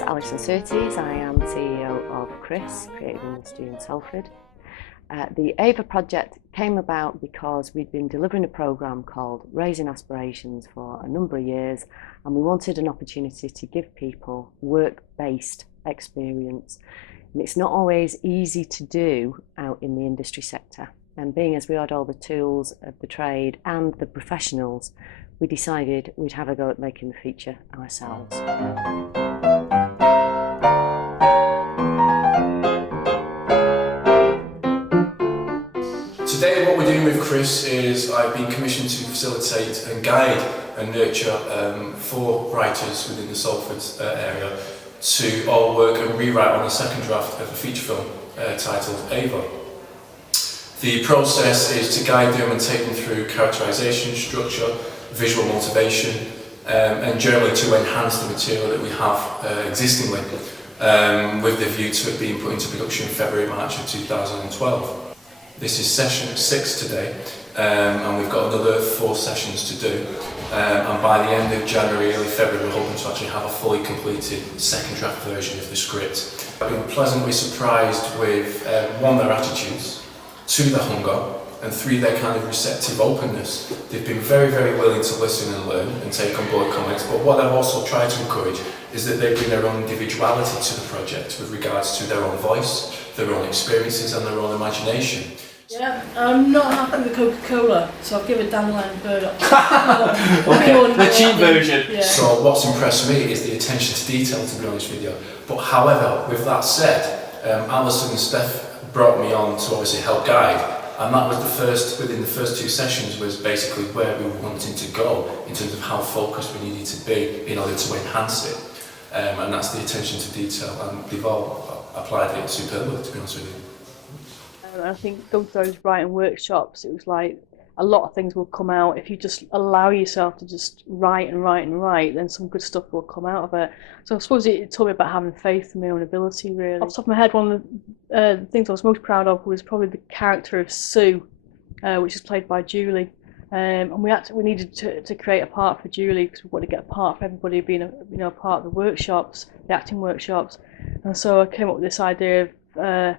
name's Alison Surtees. I am CEO of Chris, Creative Industry in Salford. The Ava project came about because we'd been delivering a programme called Raising Aspirations for a number of years, and we wanted an opportunity to give people work-based experience. And it's not always easy to do out in the industry sector. And being as we had all the tools of the trade and the professionals, we decided we'd have a go at making the feature ourselves. Today what we're doing with Chris is I've been commissioned to facilitate and guide and nurture 4 writers within the Salford area to all work and rewrite on the second draft of a feature film titled Ava. The process is to guide them and take them through characterisation, structure, visual motivation, and generally to enhance the material that we have existingly, with the view to it being put into production in February-March of 2012. This is session 6 today, and we've got another 4 sessions to do, and by the end of January, early February, we're hoping to actually have a fully completed second draft version of the script. I've been pleasantly surprised with 1, their attitudes, 2, their hunger, and 3, their kind of receptive openness. They've been very, very willing to listen and learn and take on board comments, but what I've also tried to encourage is that they bring their own individuality to the project with regards to their own voice, their own experiences and their own imagination. Yeah, I'm not happy with Coca-Cola, so I'll give it Dandelion Burdock. Okay, the cheap version. Yeah. So what's impressed me is the attention to detail, to be honest with you. But however, with that said, Alison and Steph brought me on to obviously help guide, and that was within the first 2 sessions was basically where we were wanting to go in terms of how focused we needed to be in order to enhance it. And that's the attention to detail, and they've all applied it superbly, to be honest with you. I think going to those writing workshops, it was like a lot of things will come out if you just allow yourself to just write and write and write, then some good stuff will come out of it. So I suppose it taught me about having faith in my own ability, really. Off the top of my head, one of the things I was most proud of was probably the character of Sue, which is played by Julie. And we needed to create a part for Julie because we wanted to get a part for everybody being a part of the workshops, the acting workshops. And so I came up with this idea of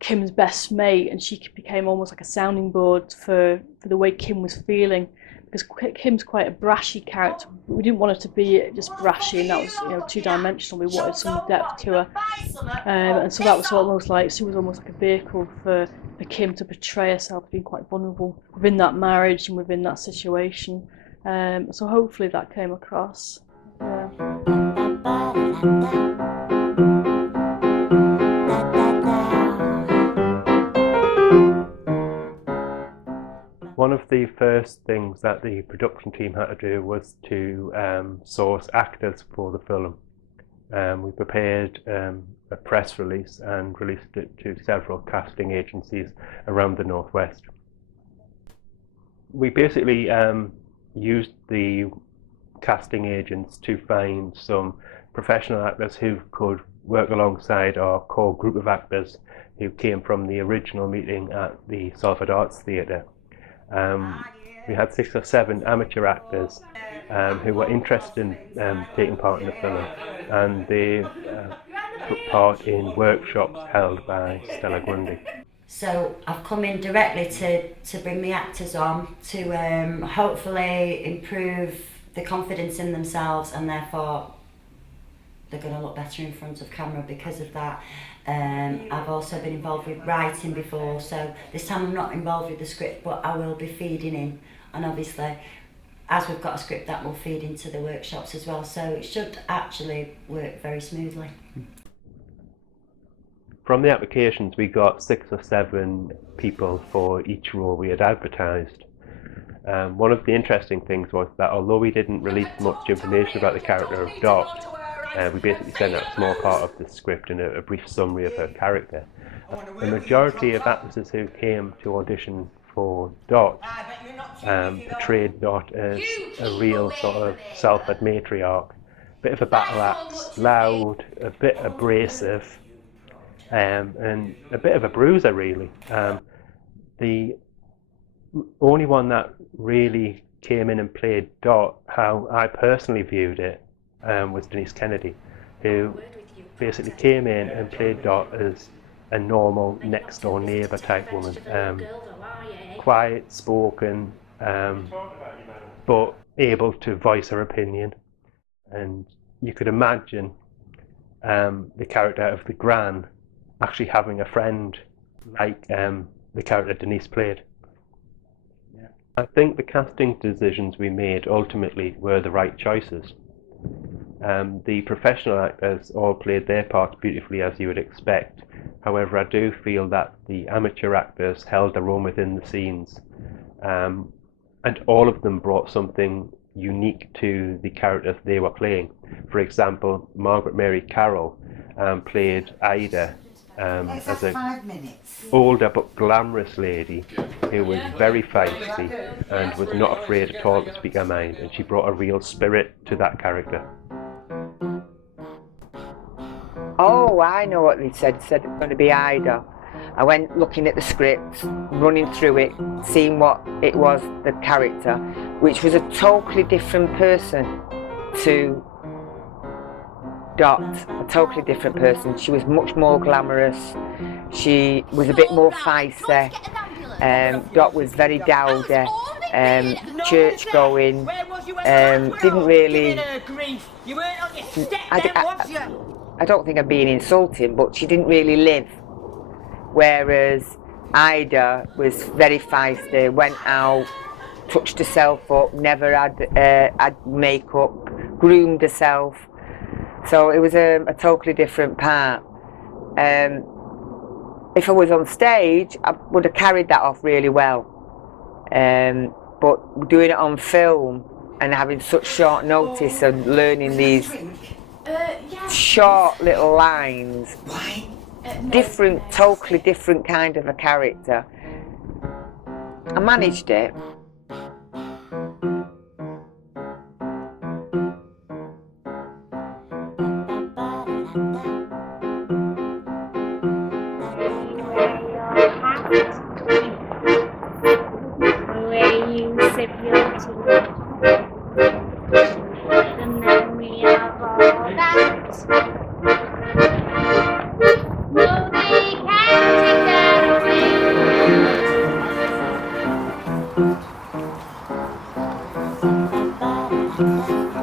Kim's best mate, and she became almost like a sounding board for the way Kim was feeling, because Kim's quite a brashy character. We didn't want her to be just brashy, and that was 2-dimensional. We wanted some depth to her, and so that was almost like she was almost like a vehicle for Kim to portray herself being quite vulnerable within that marriage and within that situation. So hopefully that came across. Yeah. One of the first things that the production team had to do was to source actors for the film. We prepared a press release and released it to several casting agencies around the Northwest. We basically used the casting agents to find some professional actors who could work alongside our core group of actors who came from the original meeting at the Salford Arts Theatre. We had 6 or 7 amateur actors who were interested in taking part in the film, and they took part in workshops held by Stella Grundy. So I've come in directly to bring the actors on to hopefully improve the confidence in themselves, and therefore they're going to look better in front of camera because of that. I've also been involved with writing before, so this time I'm not involved with the script, but I will be feeding in, and obviously as we've got a script that will feed into the workshops as well, so it should actually work very smoothly. From the applications we got 6 or 7 people for each role we had advertised. One of the interesting things was that although we didn't release much information about the character of Dot, we basically sent out a small part of the script and a brief summary of her character. The majority of actresses who came to audition for Dot portrayed Dot as a real sort of Salford matriarch, bit of a battle axe, loud, a bit abrasive, and a bit of a bruiser really. The only one that really came in and played Dot, how I personally viewed it, was Denise Kennedy, who basically came in and played Dot as a normal next door neighbour type woman, quiet spoken, but able to voice her opinion. And you could imagine the character of the Gran actually having a friend like the character Denise played. Yeah. I think the casting decisions we made ultimately were the right choices. The professional actors all played their parts beautifully, as you would expect. However, I do feel that the amateur actors held their own within the scenes, and all of them brought something unique to the characters they were playing. For example, Margaret Mary Carroll played Ida as a older but glamorous lady who was very feisty and was not afraid at all to speak her mind, and she brought a real spirit to that character. Oh, I know what they said. They said it was going to be Ida. I went looking at the script, running through it, seeing what it was, the character, which was a totally different person to Dot, a totally different person. She was much more glamorous. She was a bit more feisty. Dot was very dowdy, church going, didn't really... I don't think I'm being insulting, but she didn't really live. Whereas Ida was very feisty, went out, touched herself up, never had makeup, groomed herself. So it was a totally different part. If I was on stage, I would have carried that off really well. But doing it on film and having such short notice and learning these short little lines, different, totally different kind of a character. I managed it. Where you sip your tea, the memory of all that. Nobody can take that away.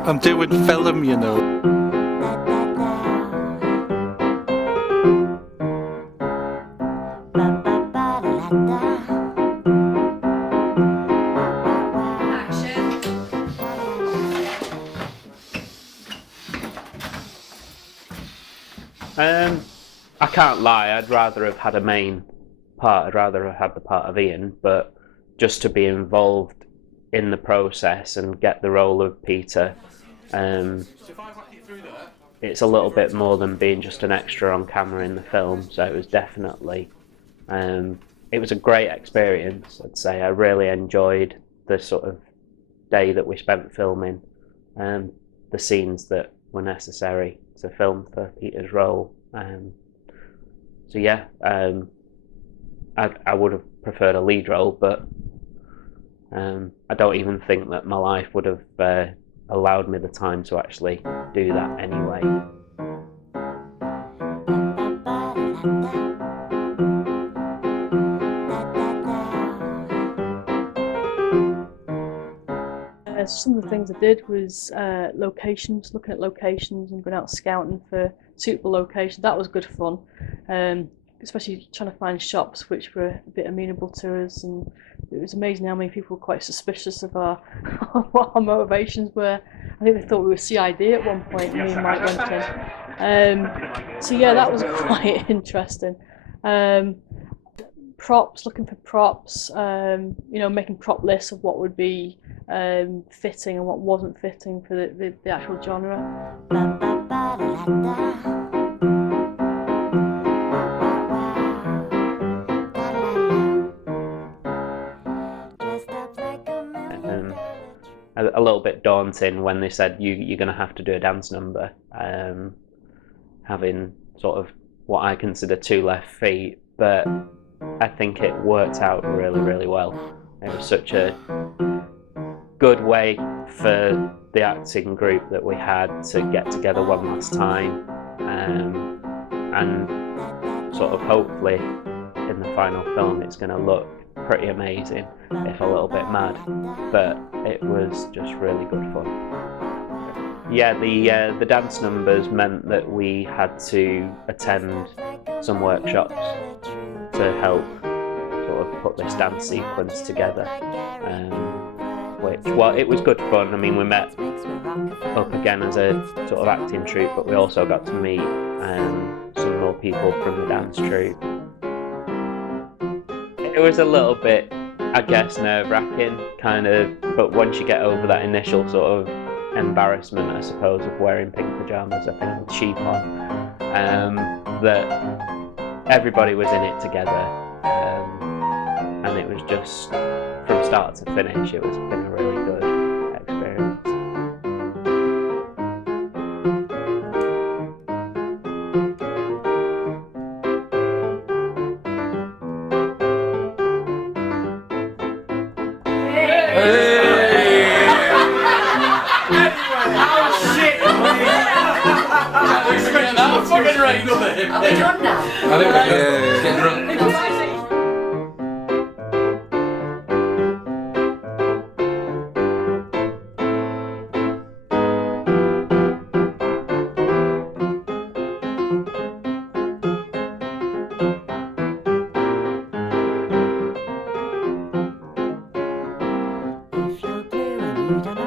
I'm doing film, you know. I can't lie, I'd rather have had a main part, I'd rather have had the part of Ian, but just to be involved in the process and get the role of Peter, it's a little bit more than being just an extra on camera in the film, so it was definitely, it was a great experience, I'd say. I really enjoyed the sort of day that we spent filming, the scenes that were necessary to film for Peter's role. So yeah, I would have preferred a lead role, but I don't even think that my life would have allowed me the time to actually do that anyway. Some of the things I did was locations, looking at locations and going out scouting for suitable locations. That was good fun, especially trying to find shops which were a bit amenable to us. And it was amazing how many people were quite suspicious of what our motivations were. I think they thought we were CID at one point, me and Mike went in. So yeah, that was quite interesting. Props, looking for props, you know, making prop lists of what would be fitting and what wasn't fitting for the actual genre. A little bit daunting when they said you're going to have to do a dance number, having sort of what I consider two left feet, but I think it worked out really, really well. It was such a good way for the acting group that we had to get together one last time and sort of hopefully in the final film it's going to look pretty amazing, if a little bit mad, but it was just really good fun. Yeah, the dance numbers meant that we had to attend some workshops to help sort of put this dance sequence together, which, well, it was good fun. I mean, we met up again as a sort of acting troupe, but we also got to meet some more people from the dance troupe. It was a little bit, I guess, nerve-wracking, kind of, but once you get over that initial sort of embarrassment, I suppose, of wearing pink pyjamas, I think, with sheep on, that everybody was in it together, and it was just, from start to finish, it was been a really good experience. I'm fucking right over him. Are we done now? I think we're getting drunk. If you're blue and you don't